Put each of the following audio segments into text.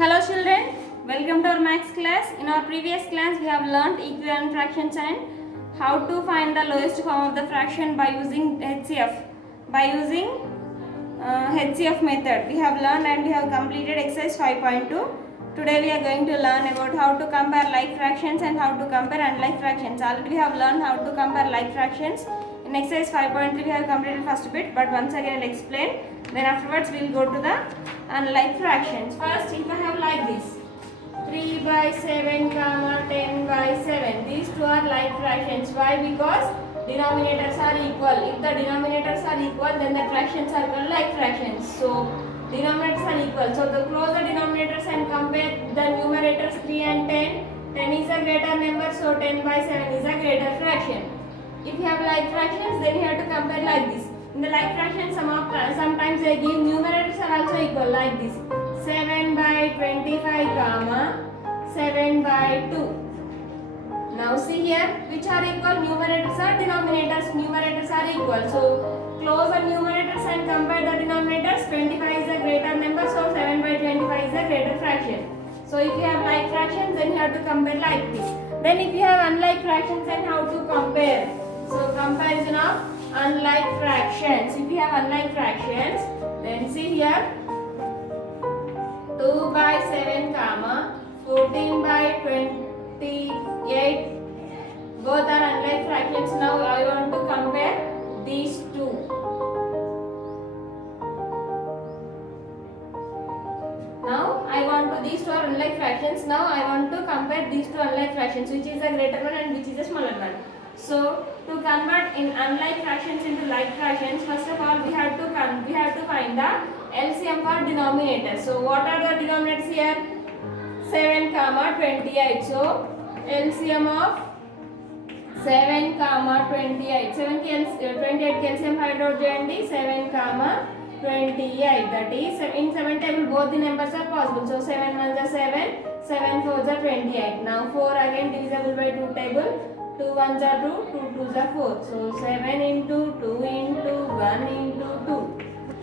Hello children, welcome to our maths class. In our previous class we have learnt equivalent fractions and how to find the lowest form of the fraction by using HCF. HCF method we have learned and we have completed exercise 5.2. Today we are going to learn about how to compare like fractions and how to compare unlike fractions. Already we have learned how to compare like fractions. In exercise 5.3 we have completed first bit, but once again I'll explain. Then afterwards we will go to the unlike fractions. First, if I have like this 3 by 7 comma 10 by 7, these two are like fractions. Why? Because denominators are equal. If the denominators are equal, then the fractions are called like fractions. So denominators are equal. So the close the denominators and compare the numerators 3 and 10. 10 is a greater number, so 10 by 7 is a greater fraction. If you have like fractions, then you have to compare like this. In the like fraction, sometimes they give numerators are also equal like this. 7 by 25 comma 7 by 2. Now see here, which are equal? Numerators are denominators. Numerators are equal. So close the numerators and compare the denominators. 25 is a greater number, so 7 by 25 is a greater fraction. So if you have like fractions, then you have to compare like this. Then if you have unlike fractions, then how to compare? So comparison of unlike fractions. If you have unlike fractions, then see here 2 by 7 comma 14 by 28. Both are unlike fractions. Now I want to compare these two. Now I want to, these two are unlike fractions. Now I want to compare these two unlike fractions, which is a greater one and which is a smaller one. So to convert in unlike fractions into like fractions, first of all we have to find the LCM for denominator. So what are the denominators here? 7 comma 28. So LCM of 7 comma 28. 28 LCM find out చేయండి. 7 comma 28. That is in 7 table both the numbers are possible. So 7 1s are 7, 7 4s are 28. Now 4 again divisible by 2 table. 2 1s are 2, 2 2s are 4. So 7 into 2 into 1 into 2.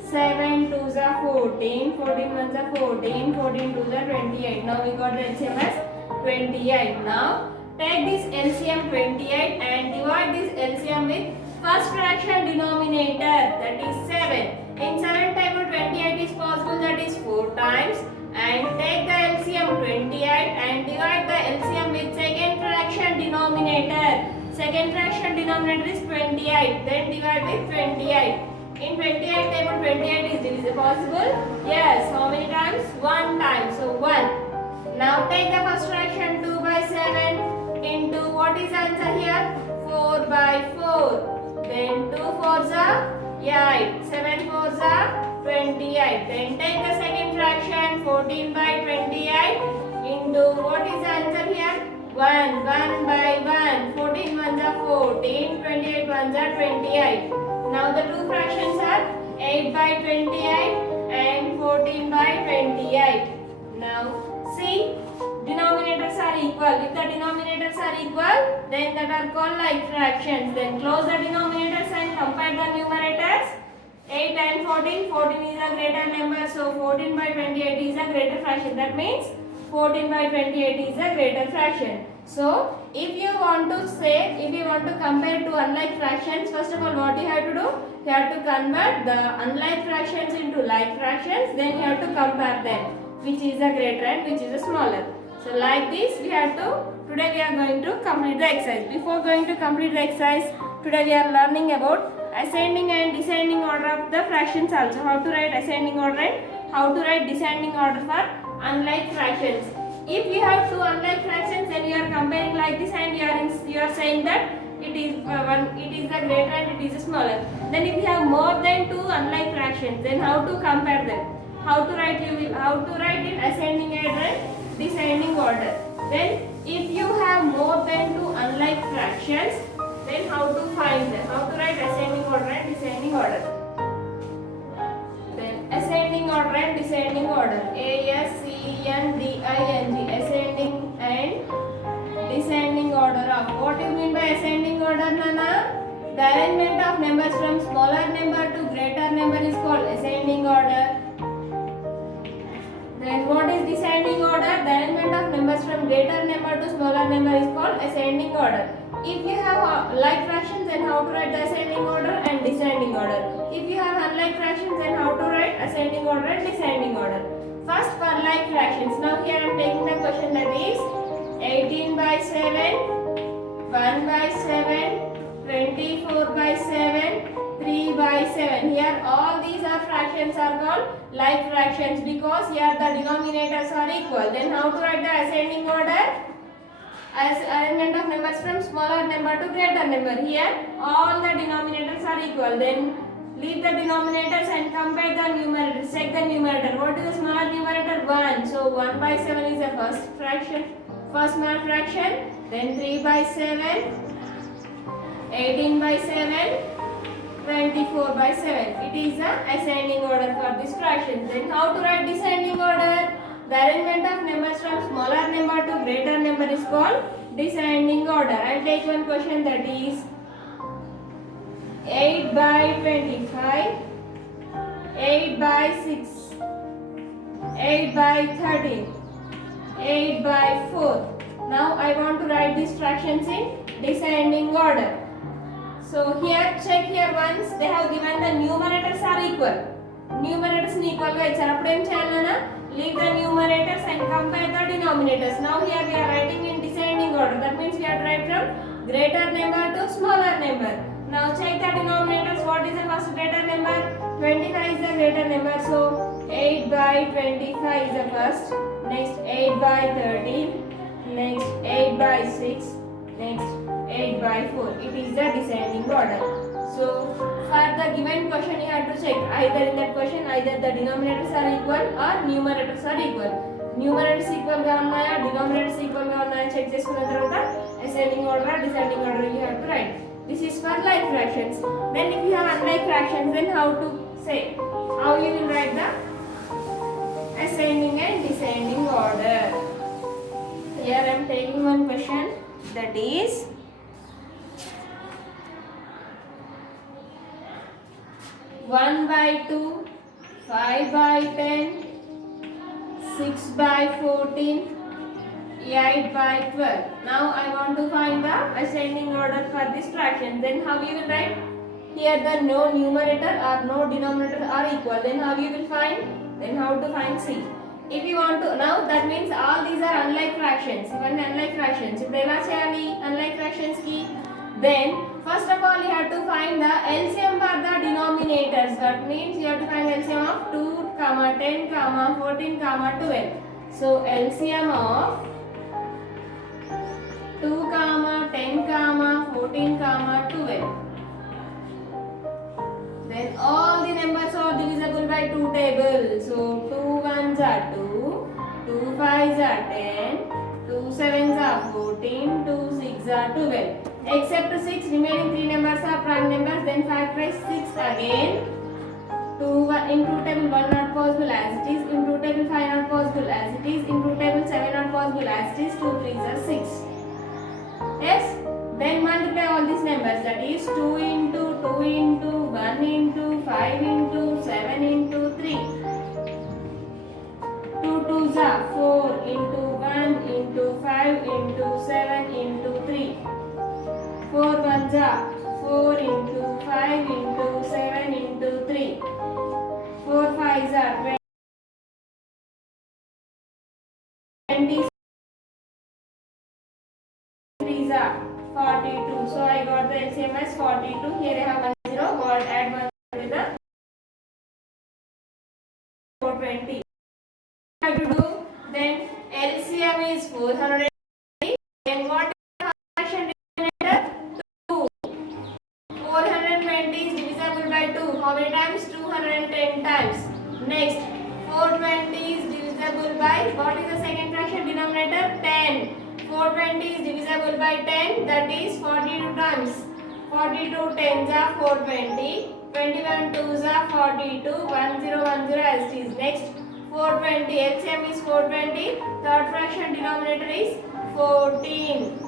7 2s are 14, 14 1s are 14, 14 2s are 28. Now we got the LCM as 28. Now take this LCM 28 and divide this LCM with first fraction denominator, that is 7. In 7 table 28 is possible, that is 4 times. And take the LCM 28 and divide the LCM with second fraction denominator. Second fraction denominator is 28. Then divide with 28. In 28 table 28 is divisible possible? Yes. How many times? 1 time. So 1. Now take the first fraction 2 by 7 into, what is answer here? 4 by 4. Then 2 4s are 8. 7 4s are 28. Then take the second fraction 14 by 28 into, what is the answer here? 1. 1 by 1. 14 1s are 14. 28 1s are 28. Now the two fractions are 8 by 28 and 14 by 28. Now see, denominators are equal. If the denominators are equal, then that are called like fractions. Then close the denominators and compare the numerators. 8 and 14. 14 is a greater number, so 14 by 28 is a greater fraction. That means 14 by 28 is a greater fraction. So if you want to compare two unlike fractions, first of all what you have to do? You have to convert the unlike fractions into like fractions. Then you have to compare them, which is a greater and which is a smaller. So like this we have to, today we are going to complete the exercise. Before going to complete the exercise, today we are learning about ascending and descending order of the fractions also. How to write ascending order and how to write descending order for unlike fractions. If you have two unlike fractions, then you are comparing like this and you are saying that it is the greater and it is the smaller. Then if you have more than two unlike fractions, then how to compare them? How to write in ascending order and descending order. Then if you have more than two unlike fractions, then how to find them? How to write ascending order and descending order? Then ascending order and descending order. ASCENDING. Ascending and descending order of. What do you mean by ascending order, Nana? The arrangement of numbers from smaller number to greater number is called ascending order. Then what is descending order? The arrangement of numbers from greater number to smaller number is called ascending order. If you have like fractions, then how to write the ascending order and descending order. If you have unlike fractions, then how to write ascending order and descending order. First for like fractions. Now here I am taking the question that is 18 by 7, 1 by 7, 24 by 7, 3 by 7. Here all these are fractions are called like fractions because here the denominators are equal. Then how to write the ascending order? As arrangement of numbers from smaller number to greater number. Here all the denominators are equal. Then leave the denominators and compare the numerators. Check the numerator. What is the smaller numerator? 1. So 1 by 7 is the first fraction. First small fraction. Then 3 by 7. 18 by 7. 24 by 7. It is the ascending order for this fraction. Then how to write descending order? The arrangement of numbers from smaller number to greater number is called descending order. I will take one question that is 8 by 25, 8 by 6, 8 by 13, 8 by 4. Now I want to write these fractions in descending order. So here check here once they have given the numerators are equal. Numerators equal ga icharu. Appudu em cheyalana? Leave the numerators and compare the denominators. Now here we are writing in descending order. That means we have to write from greater number to smaller number. Now check the denominators. What is the first greater number? 25 is the greater number. So 8 by 25 is the first. Next 8 by 13. Next 8 by 6. Next 8 by 4. It is the descending order. So for the given question you have to check either in that question either the denominators are equal or numerators are equal. Numerators equal ga unnaya, denominators equal ga unnaya check cheskunna tarvata ascending order or descending order you have to write. This is for like fractions. Then if you have unlike fractions, then how to say? How you will write the ascending and descending order? Here I am taking one question that is 1 by 2, 5 by 10, 6 by 14, 8 by 12. Now I want to find the ascending order for this fraction. Then how you will write? Here the no numerator or no denominator are equal. Then how you will find? Then how to find C? If you want to, now that means all these are unlike fractions. Even unlike fractions. If ela cheyali unlike fractions ki, then first of all you have to find the LCM for the denominators. That means you have to find LCM of 2, 10, 14, 12. So LCM of 2, 10, 14, 12. Then all the numbers are divisible by 2 tables. So 2 ones are 2, 2 fives are 10, 2 sevens are 14, 2 sixes are 12. Except 6, remaining 3 numbers are prime numbers. Then factorize 6 again. 2 in truth table 1 not possible as it is. In truth table 5 not possible as it is. In truth table 7 not possible as it is. 2 3s are 6. Yes. Then multiply all these numbers. That is 2 into 2 into 1 into 5 into 7 into 3. 2 2s are 4 into 1 into 5 into 7 into 3. 4 ones are 4 into 5 into 7 into 3. 4 fives are 20. 3s are 42. So I got the LCM as 42. Here I have 1 0. What add 1 with the 420. What have to do? Then LCM is 400. Then what is the fraction denominator? 2. 420 is divisible by 2. How many times? 210 times. Next, 420 is divisible by, what is the second fraction denominator? 10. 420 is divisible by 10, that is 42 times. 42 tens are 420. 21 twos are 42. 1010 as it is. Next, 420. LCM is 420. Third fraction denominator is 14.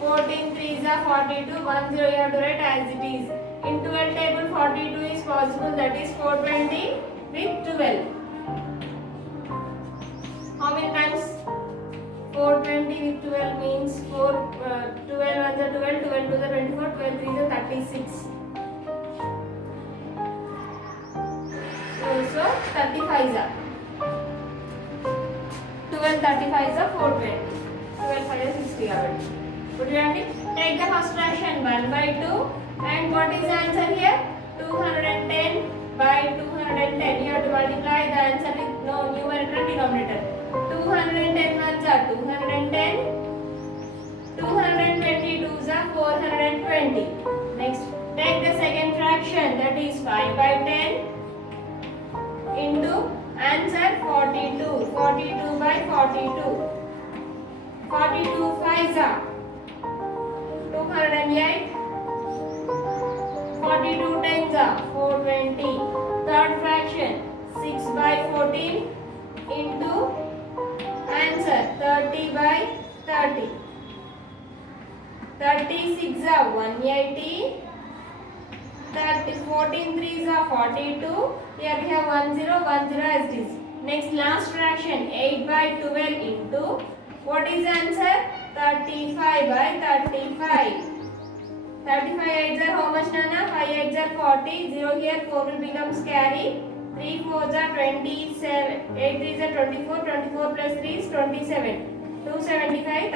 14 threes are 42. 10 you have to write as it is. In 12 table 42 is possible, that is 420 with 12. how many times? 420 with 12 means 12 ones are 12, 12 to the 24, 12 3 is 36. So 35 is 12 35 is 420. 12 5 is 60. Put it on it. Take the first fraction 1 by 2 and what is the answer here? 210 by 210. You have to multiply the answer with no numerator and denominator. 210 ones are 210. 220 twos are 420. Next, take the second fraction, that is 5 by 10 into answer 42. 42 by 42. 42 5s are 208. 42 10s are 420. Third fraction 6 by 14 into answer 30 by 30. 36 are 180. 14 3s are 42. Here we have 10 10 as it is. Next last fraction 8 by 12 into what is the answer? 35 by 35. 35 8s are how much, Nana? 5 8s are 40. 0 here, 4 will become carry. 3 4s are 27. 8 3s are 24. 24 plus 3 is 27. 275.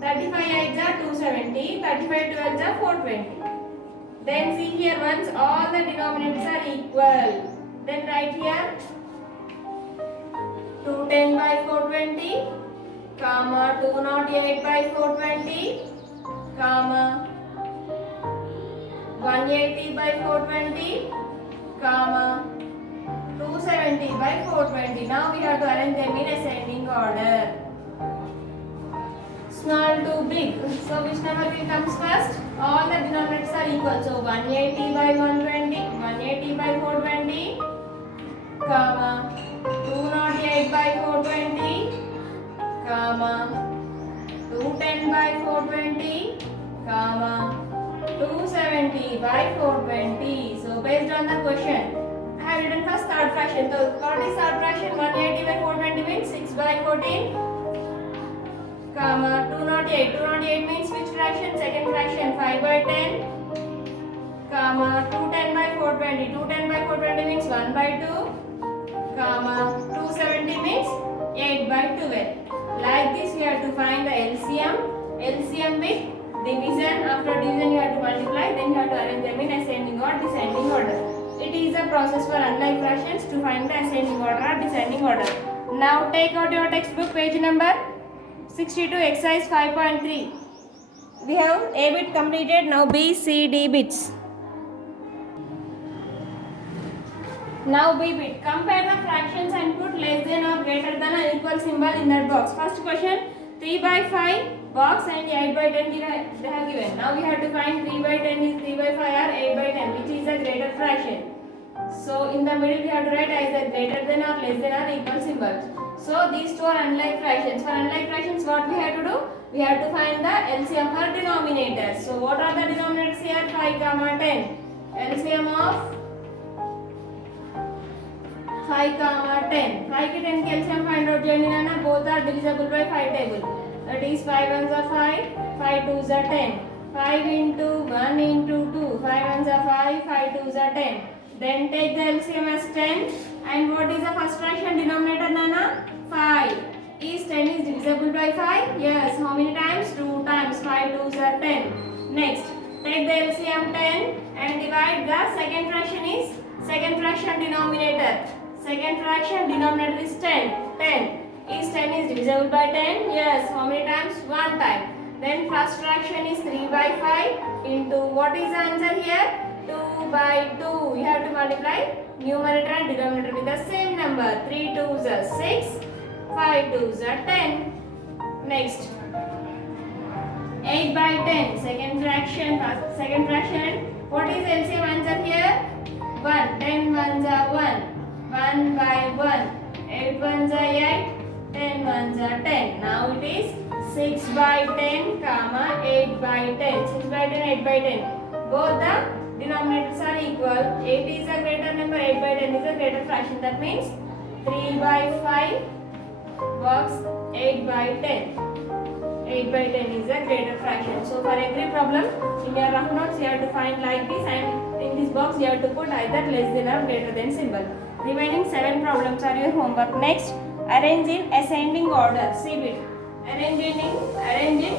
35 8s are 270. 35 12s are 420. Then see here, once all the denominators are equal, then write here 210 by 420, comma 208 by 420, comma 180 by 420, comma 270 by 420. Now we have to arrange them in ascending order. Small to big. So which number will comes first? All the denominators are equal. So 180 by 120, 180 by 420, comma 208 by 420, comma 210 by 420, comma 270 by 420. So based on the question, I have written first third fraction. So what is third fraction? 180 by 420 means 6 by 14, comma 208. 208 means which fraction? Second fraction 5 by 10, comma 210 by 420. 210 by 420 means 1 by 2, comma 270 means 8 by 12. Like this we have to find the LCM. LCM with division. After division you have to multiply. Then you have to arrange them in ascending or descending order. It is a process for unlike fractions to find the ascending order or descending order. Now take out your textbook page number 62, exercise 5.3. We have A bit completed. Now B, C, D bits. Now B bit. Compare the fractions and put less than or greater than or equal symbol in that box. First question, 3 by 5 box and 8 by 10 they have given. Now we have to find 3 by 10 is 3 by 5 or 8 by 10, which is a greater fraction. So in the middle we have to write either greater than or less than or equal symbols. So these two are unlike fractions. For unlike fractions, what we have to do? We have to find the LCM for denominators. So what are the denominators here? 5, 10. LCM of 5, 10. 5 की 10 की LCM find out చేయండి నాన్న. Both are divisible by 5 table. That is 5 ones are 5, 5 twos are 10. 5 into 1 into 2. 5 ones are 5, 5 twos are 10. Then take the LCM as 10. And what is the first fraction denominator, Nana? 5. Is 10 is divisible by 5? Yes. How many times? 2 times. 5 twos are 10. Next, take the LCM 10 and divide the second fraction is second fraction denominator. Second fraction denominator is 10. 10. Is 10 is divisible by 10? Yes. How many times? 1 time. Then first fraction is 3 by 5 into what is the answer here? 2 by 2. You have to multiply numerator and denominator with the same number. 3 twos are 6, 5 twos are 10. Next, 8 by 10. Second fraction. What is LCM answer here? 1. 10 ones are 1. 1 by 1. 8 ones are 8. 10 ones are 10. Now it is 6 by 10, comma 8 by 10. 6 by 10, 8 by 10. Both the denominators are equal. 8 is a greater number, 8 by 10 is a greater fraction. That means 3 by 5 box 8 by 10. 8 by 10 is a greater fraction. So for every problem in your rough notes you have to find like this, and in this box you have to put either less than or greater than symbol. Remaining 7 problems are your homework. Next, arrange in ascending order. See it. Arrange in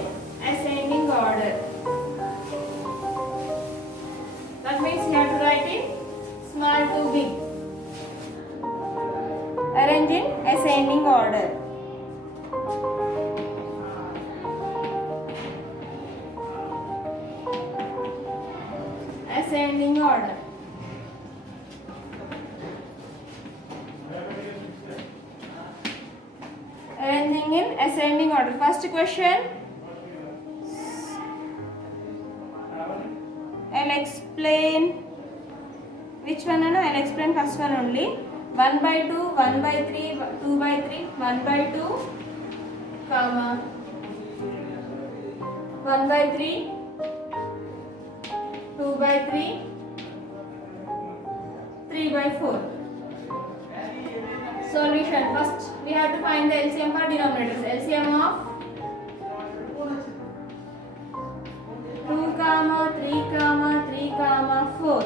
ascending order. That means you have to write in small to big. Arrange in ascending order. Ascending order. Arranging in ascending order. First question. I'll explain. Which one? I'll explain first one only. 1 by 2, 1 by 3, 2 by 3, 1 by 2, comma 1 by 3, 2 by 3, 3 by 4. Solution. First we have to find the LCM for denominators. LCM of 2 comma 3 comma 3 comma 4.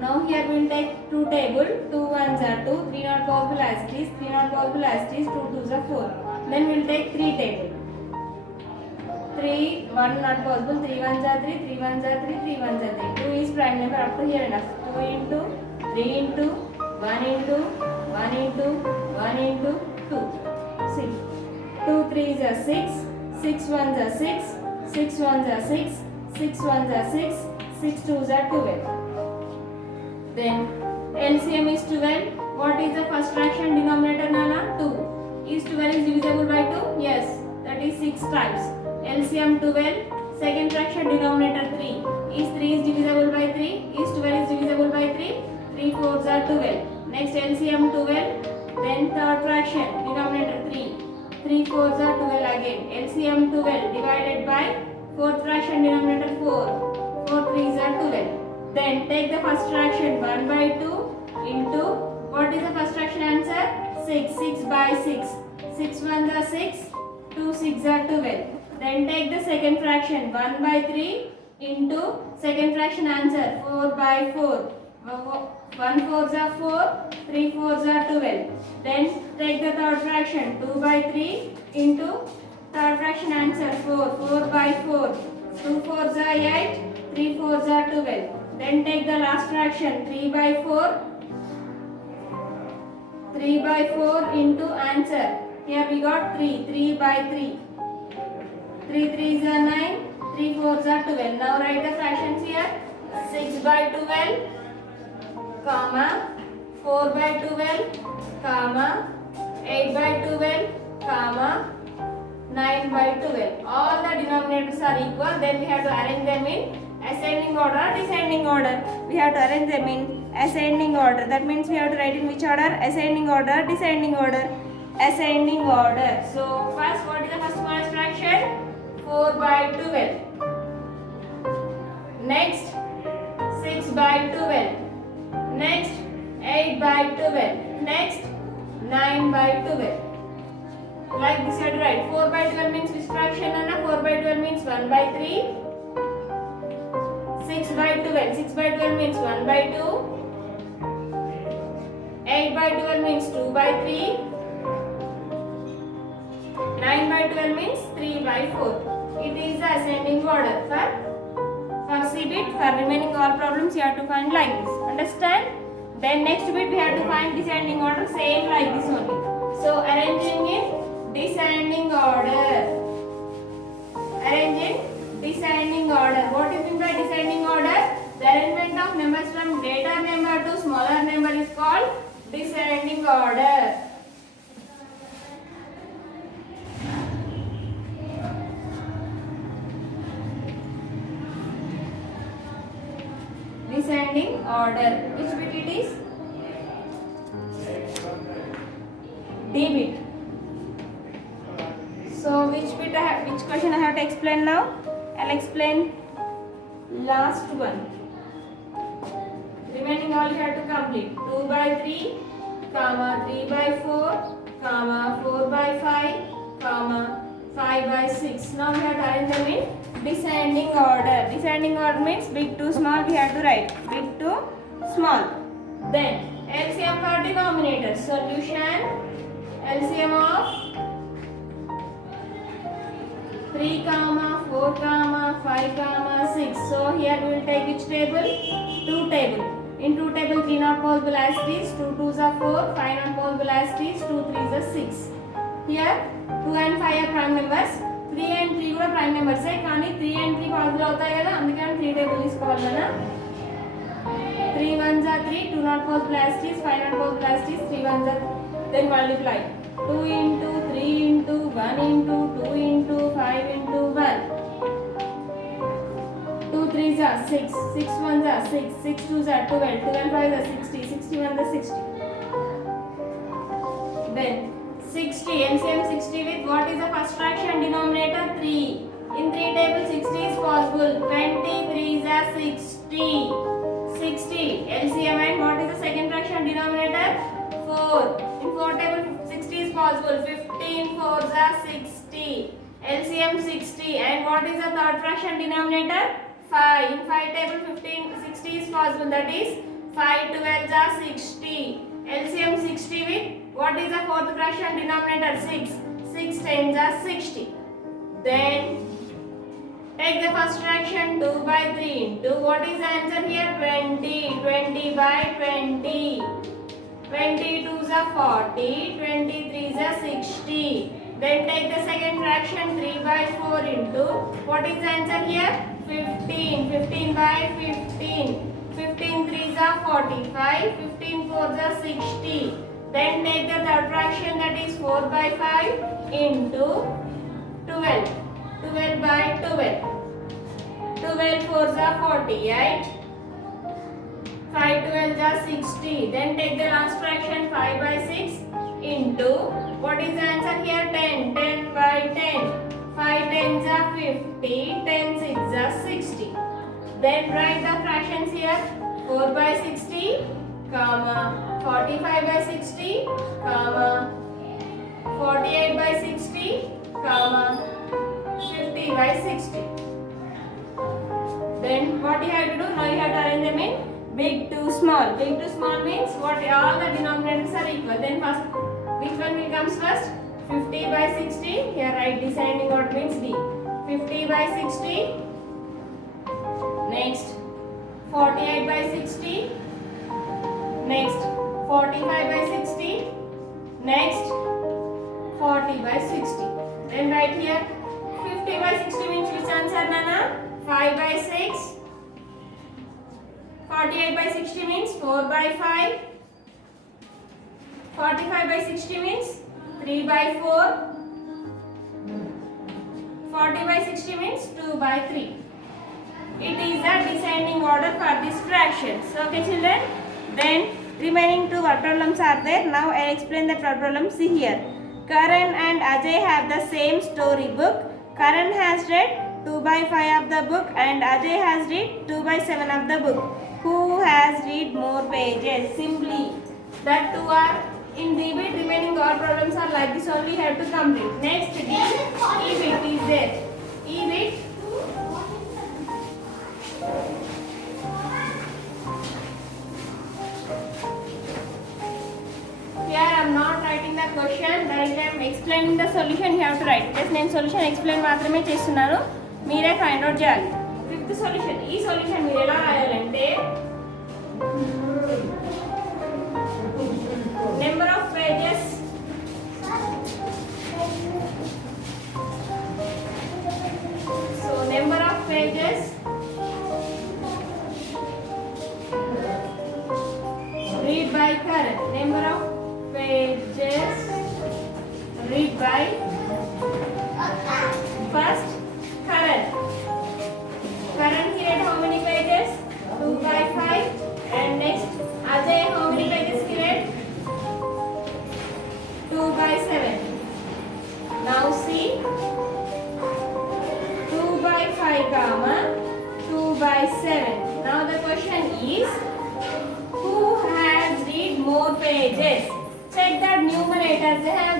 Now here we will take 2 table. 2 ones are 2, 3 not possible as it is, 3 not possible as it is, 2 twos are 4. Then we will take 3 table. 3, 1 not possible, 3 ones are 3, 3 ones are 3, 3 ones are 3. 2 is prime number up to here enough. 2 into, 3 into, 1 into, 1 into, 1 into 2. See, 2 3s are 6, 6 ones are 6, 6 ones are 6, 6 ones are 6, 6 twos are 12. Then LCM is 12. What is the first fraction denominator, Nana? 2. Is 12 is divisible by 2? Yes. That is 6 times. LCM 12. Second fraction denominator 3. Is 3 is divisible by 3? Is 12 is divisible by 3? 3 fours are 12. Next LCM 12. Then third fraction denominator 3. 3 fours are 12 again. LCM 12 divided by fourth fraction denominator 4. 4 threes are 12. Then take the first fraction 1 by 2 into, what is the first fraction answer? 6. 6 by 6. 6 ones are 6. 2 6 are 12. Then take the second fraction 1 by 3 into second fraction answer 4 by 4. 1 fours are 4. 3 fours are 12. Then take the third fraction 2 by 3 into third fraction answer 4. 4 by 4. 2 fours are 8. 3 fours are 12. Then take the last fraction 3 by 4. 3 by 4 into answer. Here we got 3. 3 by 3. 3 3s are 9. 3 4s are 12. Now write the fractions here. 6 by 12, comma 4 by 12, comma 8 by 12, comma 9 by 12. All the denominators are equal. Then we have to arrange them in ascending order, descending order. We have to arrange them in ascending order. That means we have to write in which order? Ascending order, descending order, ascending order. So first, what is the first smallest fraction? 4 by 12. Next, 6 by 12. Next, 8 by 12. Next, 9 by 12. Like this you have to write. 4 by 12 means which fraction, Anna? 4 by 12 means 1 by 3. 6 by 12. 6 by 12 means 1 by 2. 8 by 12 means 2 by 3. 9 by 12 means 3 by 4. It is the ascending order. For C bit, for remaining all problems you have to find like this. Understand? Then next bit we have to find descending order, same like this only. So arranging in descending order. Arranging descending order. What is meant by descending order? The arrangement of numbers from greater number to smaller number is called descending order. Descending order. Which bit it is? D bit. So which question I have to explain now? I'll explain last one. Remaining all you have to complete. 2 by 3, comma 3 by 4, comma 4 by 5, comma 5 by 6. Now we have to arrange them in descending order. Descending order means big to small we have to write. Big to small. Then LCM for denominator. Solution LCM of 3, 4, 5, 6. So here we will take which table? 2 table. In 2 table 3 not possible as it is. 2 2s are 4, 5 not possible as it is. 2 3s are 6. Here 2 and 5 are prime numbers. 3 and 3 కూడా prime numbers ఏ కానీ 3 and 3 possible అవుతాయి కదా అందుకని 3 table తీసుకోవాలి కదా. 3 1s are 3, 2 not possible as it is, 5 not possible as it is, 3 1s are then multiply. 2 into 3 into 1 into 2 into 5 into 1. 2 3s are 6, 6 1s are 6, 6 2s are 12, 12 5s are 60, 61 are 60. Then 60, LCM 60 with what is the first fraction denominator? 3. In 3 table 60 is possible. 23s are 60. 60. LCM and what is the second fraction denominator? 4. In 4 table 60 is possible. 15 4s are 60. LCM 60. And what is the third fraction denominator? 5. In 5 table 60 is possible. That is 5 12s are 60. LCM 60 with what is the fourth fraction denominator? 6. 6 10s are 60. Then take the first fraction 2 by 3 into what is the answer here? 20. 20 by 20. 22s are 40. 23s are 60. Then take the second fraction 3 by 4 into what is the answer here? 15. 15 by 15. 15 3s are 45. 15 4s are 60. Then take the third fraction that is 4 by 5 into 12. 12 by 12. 12 4s are 48. 5 12s are 60. Then take the last fraction 5 by 6 into what is the answer here? 10. 10 by 10. 5 10s are 50. 10 6s are 60. Then write the fractions here. 4 by 60, comma 45 by 60, comma 48 by 60, comma 50 by 60. Then what you have to do? Now you have to arrange them in big to small. Big to small means what all the denominators are equal. Then first, which one will comes first? 50 by 60. Here write descending order means D. 50 by 60. Next 48 by 60. Next 45 by 60. Next 40 by 60. Then right here 50 by 60 means which answer Nana? 5 by 6. 48 by 60 means 4 by 5. 45 by 60 means 3 by 4. 40 by 60 means 2 by 3. It is a descending order for these fractions. Okay children. Then remaining two word problems are there. Now I explain the word problem. See here. Karan and Ajay have the same story book. Karan has read 2 by 5 of the book and Ajay has read 2 by 7 of the book. Who has read more pages? Simply that two are in D bit. Remaining all problems are like this only. Have to complete. Next D, E bit is there. E bit. Here I am not writing the question. Directly I am explaining the solution. You have to write. Just నేను solution explain మాత్రమే చేస్తున్నాను. మీరే find out చేయాలి. Fifth solution. ఈ solution మీరు ఎలా రాయాలంటే number of pages so number of pages read by Karan. Number of pages read by first Karan. Karan he read how many pages? 2 by 5. And next Ajay how many pages he read? 2 by 7. Now see 2 by 5 comma 2 by 7. Now the question is who has read more pages? Check that numerators, they have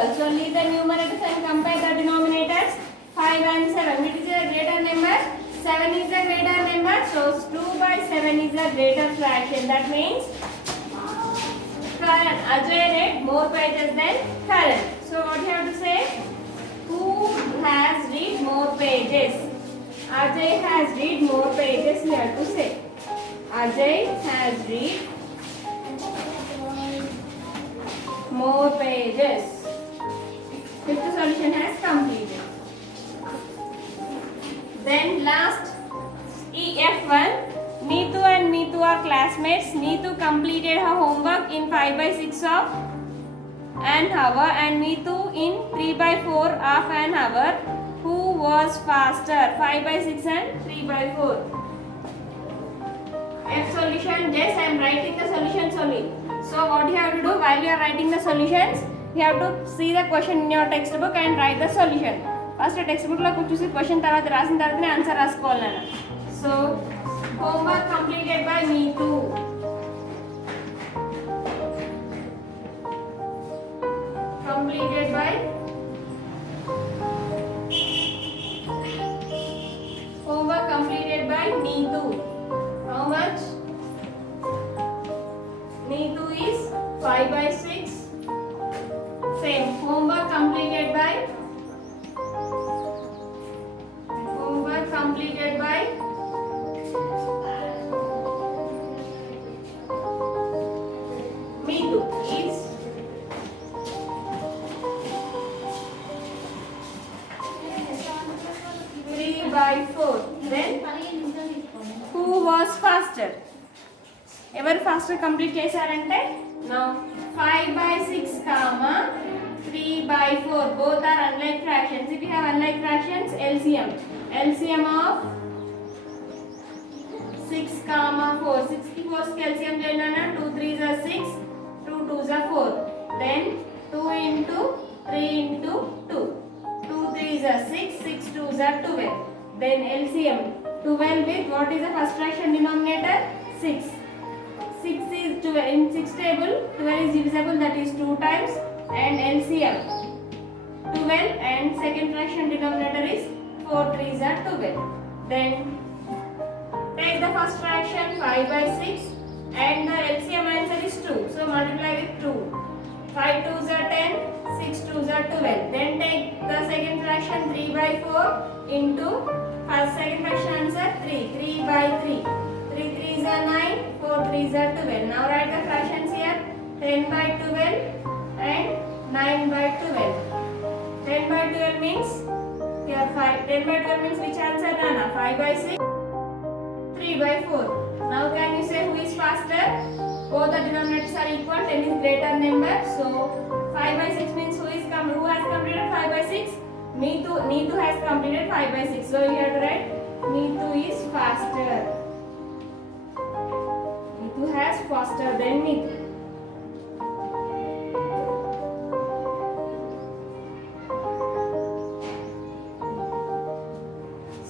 equal. So leave the numerators and compare the denominators. 5 and 7. Which is a greater number? 7 is the greater number. So 2 by 7 is the greater fraction. That means Karan. Ajay read more pages than Karan. So what you have to say? Who has read more pages? Ajay has read more pages. You have to say. Ajay has read more pages. Fifth solution has completed. Then last EF1. Neetu and Meetu are classmates. Neetu completed her homework in 5 by 6 of an hour and Meetu in 3 by 4 of an hour. Who was faster? 5 by 6 and 3 by 4. F solution. Yes, I am writing the solutions only. So what you have to do while you are writing the solutions, you have to see the question in your textbook and write the solution. First textbook lo kuch chusi question tarvata rasin tarvata answer raskovalli nana. So homework completed by Meetu. Completed by homework completed by Neetu. How much? Neetu is 5 by 6. Same. Homework completed by Meetu is 3 by 4. Then who was faster? Ever faster complete చేశారంటే now 5 by 6 comma 3 by 4 both are unlike fractions. If you have unlike fractions, LCM of 6 comma 4. 6 की 4 की LCM लेना ना 2 3s are 6, 2 2s are 4. Then 2 into 3 into 2. 2 3s are 6, 6 2s are 12. Then LCM 12 with what is the first fraction denominator? 6. 6 is 12 in 6 table. 12 is divisible, that is 2 times, and LCM 12 and second fraction denominator is 4 3s are 12. Then take the first fraction 5 by 6 and the LCM answer is 2. So multiply with 2. 5 2s are 10, 6 2s are 12. Then take the second fraction 3 by 4 into first second fraction answer 3. 3 by 3. 3 3s are 9, 4 3s are 12. Now write the fractions here. 10 by 12 and 9 by 12. 10 by 12 means here 5. 10 by 12 means which answer Nana? 5 by 6. 3 by 4. Now can you say who is faster? Both the denominators are equal. 10 is greater number. So 5 by 6 means who has completed 5 by 6? Neetu has completed 5 by 6. So you have to write Neetu is faster. Neetu has faster than Neetu.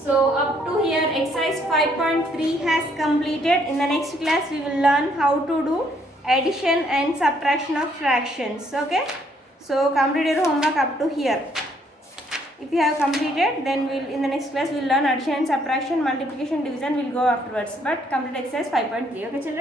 So up to here exercise 5.3 has completed. In the next class we will learn how to do addition and subtraction of fractions. Okay, so complete your homework up to here. If you have completed, then in the next class we will learn addition and subtraction, multiplication, division will go afterwards, but complete exercise 5.3. Okay children.